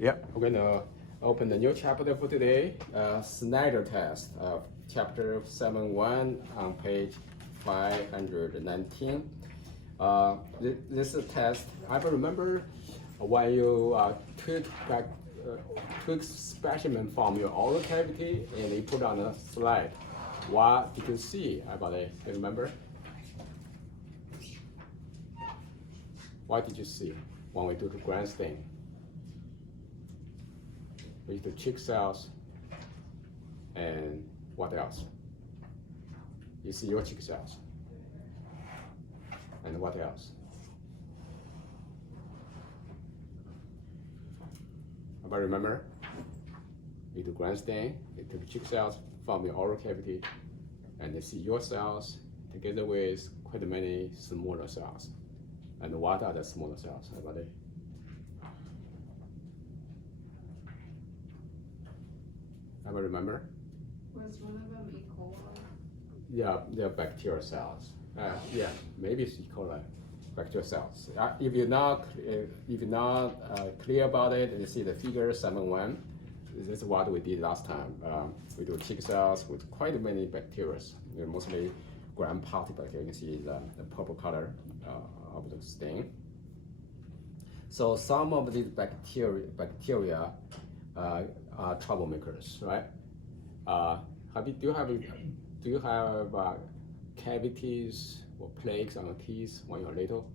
Yeah, we're gonna open the new chapter for today, Snyder test of chapter 7.1 on page 519. This is a test. I remember when you took specimen from your oral cavity and you put on a slide. What did you see about it? Do you remember? What did you see when we do the grand stain? We do cheek cells, and what else? You see your cheek cells, and what else? But remember, you do grand stain, you took cheek cells from your oral cavity, and you see your cells together with quite many smaller cells. And what are the smaller cells? Everybody? Ever remember? Was one of them E. coli? Yeah, they're bacterial cells. Yeah, maybe it's E. coli, bacterial cells. If you're not clear about it, you see the figure 7.1. This is what we did last time. We do cheek cells with quite many bacteria, mostly gram-positive bacteria. You can see the purple color of the stain. So some of these bacteria are troublemakers, right? Do you have cavities or plaques on your teeth when you're little?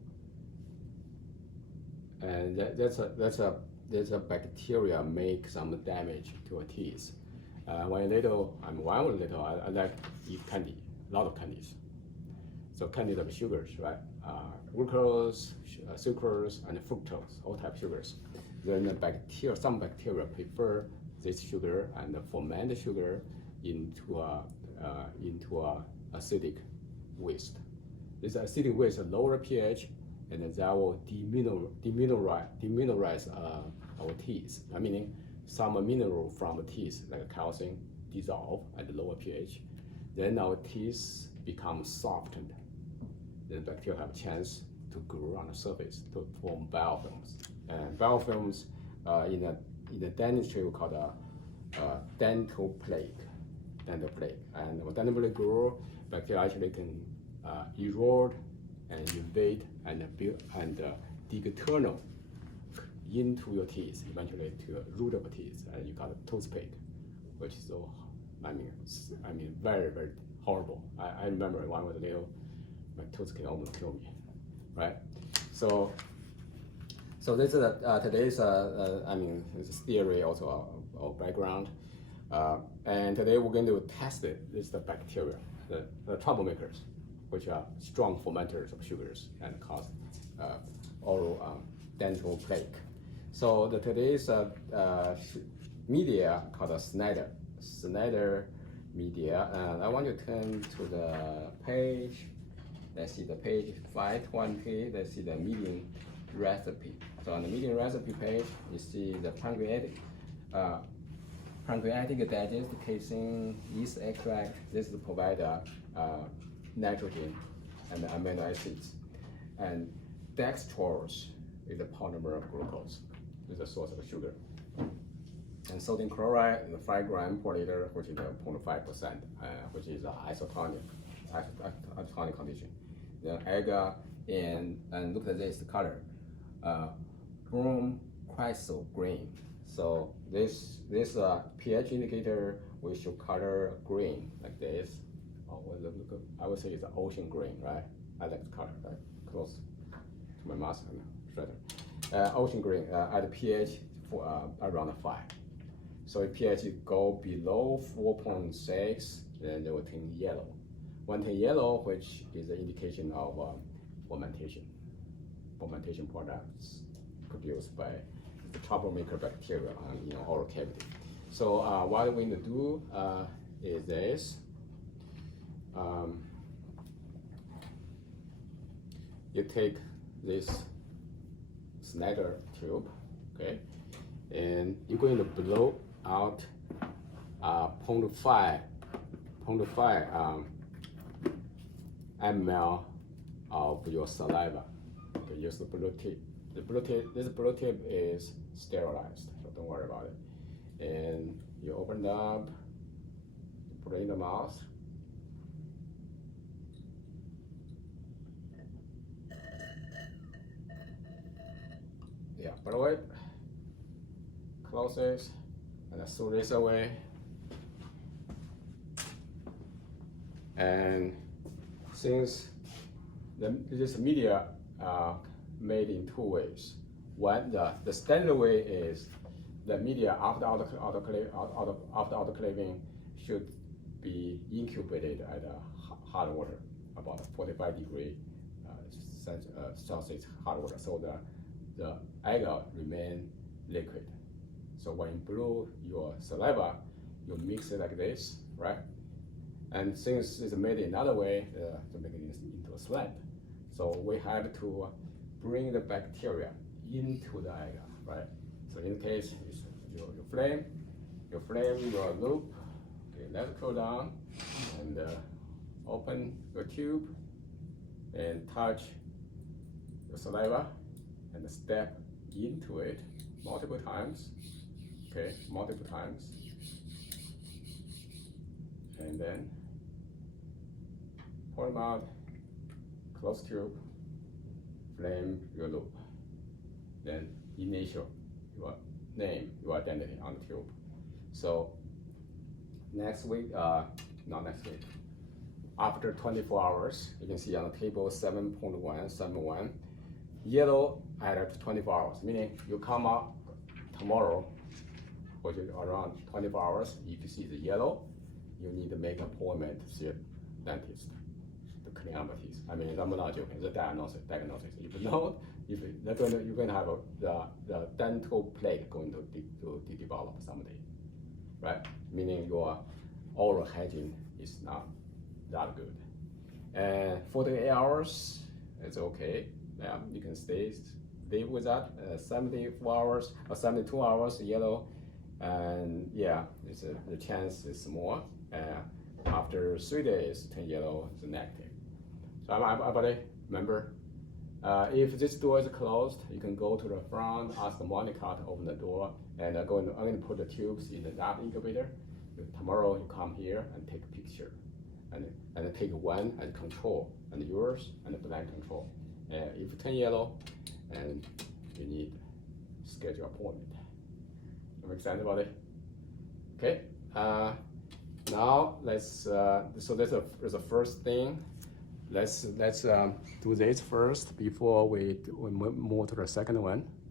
And there's a bacteria make some damage to your teeth. When you're little, when I was little, I like to eat candy, a lot of candies. So candies of sugars, right? Glucose, sucrose, and fructose, all type of sugars. Then the some bacteria prefer this sugar and ferment the sugar into acidic waste. This acidic waste is lower pH, and that will demineralize our teeth. Meaning some mineral from the teeth, like calcium, dissolve at the lower pH. Then our teeth become softened. Then bacteria have a chance to grow on the surface to form biofilms. And biofilms in the dentistry we call the dental plaque. And when dental plaque grow, bacteria actually can erode and invade and dig tunnel into your teeth, eventually to the root of the teeth, and you call it toothpick, which is so, very, very horrible. I remember when I was little, my toothpick almost killed me, right? So this is today's this theory also our background, and today we're going to test it. This is the bacteria, the troublemakers, which are strong fermenters of sugars and cause oral dental plaque. So today's media called a Snyder media, and I want you to turn to the page. Let's see the page 520. Let's see the medium recipe. So on the medium recipe page, you see the pancreatic digest casein, yeast extract. This is provide nitrogen and amino acids. And dextrose is a polymer of glucose. Is a source of sugar. And sodium chloride is 5 grams per liter, which is 0.5%, which is isotonic condition. The agar and look at this color, chrome crystal green. So this pH indicator will show color green like this. I would say it's an ocean green, right? I like the color, right? Close to my mouth and shredder. Ocean green at a pH for around 5. So if pH go below 4.6, then they will turn yellow. When turn yellow, which is an indication of fermentation products produced by the troublemaker bacteria in oral cavity. So what we're going to do is this. You take this Snyder tube, okay, and you're going to blow out 0.5 ml of your saliva. Okay, use the blue tip. This blue tip is sterilized. So don't worry about it. And you open it up, put it in the mouth. Yeah, blow it, close it, and throw this away. And since this media made in two ways. One, the standard way is the media after autoclaving should be incubated at hot water, about 45 degree Celsius hot water, so the agar remain liquid. So when you blow your saliva, you mix it like this, right? And since it's made another way, to make it into a slab, so we have to bring the bacteria into the agar, right? So in this case, it's your flame, your loop. Okay, let's cool down and open your tube and touch your saliva and step into it multiple times. Okay, multiple times. And then pour them out, close tube, flame your loop. Then initial your name, your identity on the tube. So next week, not next week, after 24 hours, you can see on the table 7.171, yellow at 24 hours, meaning you come up tomorrow, which is around 24 hours, if you see the yellow, you need to make an appointment to see a dentist to clean up the teeth. I mean, I'm not joking, it's a diagnosis. If you don't, you're going to have the dental plaque going to develop someday, right? Meaning your oral hygiene is not that good. And 48 hours, it's okay. Yeah, you can live with that. 74 hours or 72 hours yellow, and yeah, the chance is more. After 3 days, turn yellow is negative. So everybody, remember, if this door is closed, you can go to the front, ask Monica to open the door, and I'm going to put the tubes in that incubator. Tomorrow you come here and take a picture, and take one as control, and yours and the blank control. And if you turn yellow, and you need schedule appointment. Make sense about it? Okay. Now let's. So that's the first thing. Let's do this first before we move to the second one.